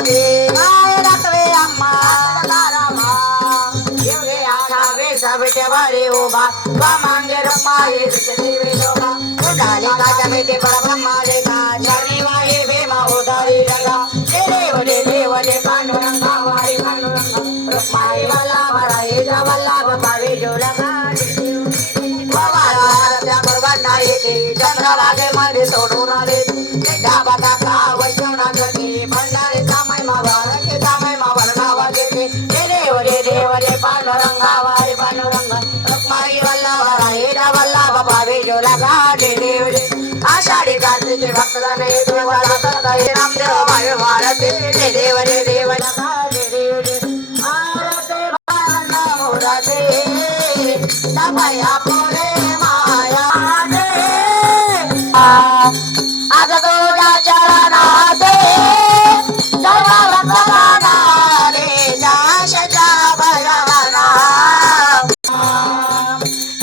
दाखवे काय दाखवे अम्मा रामा एवढे आठावे साबटे वारे उभा वा मांगे रमाये देवी लोका उडाले का जमेते परब्रह्मा रे का जानी वाहे भीमा उदारी रंगा देवले पांडुरंगा वारे पांडुरंगा रमाई वल्ला भराये जा वल्लभ पावे जो लगा चंद्रभागे मध्ये सोडून आले डाबाचा का वैष्णव गती भंडारे कामाई मावारके कामाई मावार गावा देते रे देव पांडुरंगा वारे पांडुरंगा रखमाई वल्लभ रायेला वल्लभ भावे जो लगा देव आषाढी कार्तिके भक्तदाने देवाला करता हे रामदेव भावे